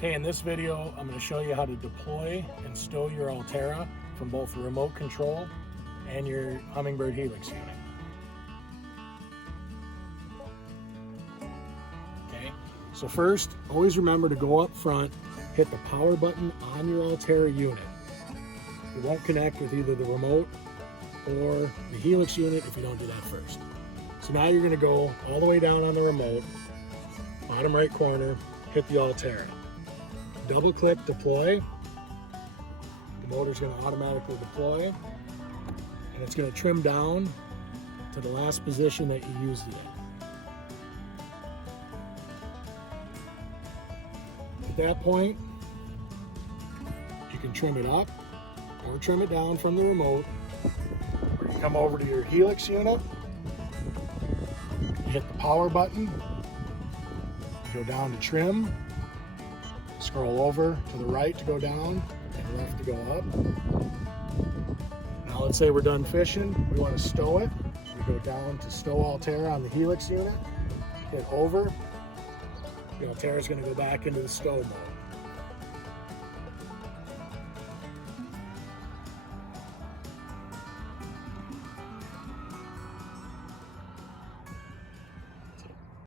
Okay, in this video, I'm going to show you how to deploy and stow your Ulterra from both the remote control and your Hummingbird Helix unit. Okay, so first, always remember to go up front, hit the power button on your Ulterra unit. It won't connect with either the remote or the Helix unit if you don't do that first. So now you're going to go all the way down on the remote, bottom right corner, hit the Ulterra. Double click deploy. The motor's going to automatically deploy, and it's going to trim down to the last position that you used it in. At that point, you can trim it up or trim it down from the remote, or you come over to your Helix unit, you hit the power button, you go down to trim, scroll over to the right to go down and left to go up. Now let's say we're done fishing, we want to stow it. We go down to stow Ulterra on the Helix unit, hit over, the Ulterra is going to go back into the stow mode.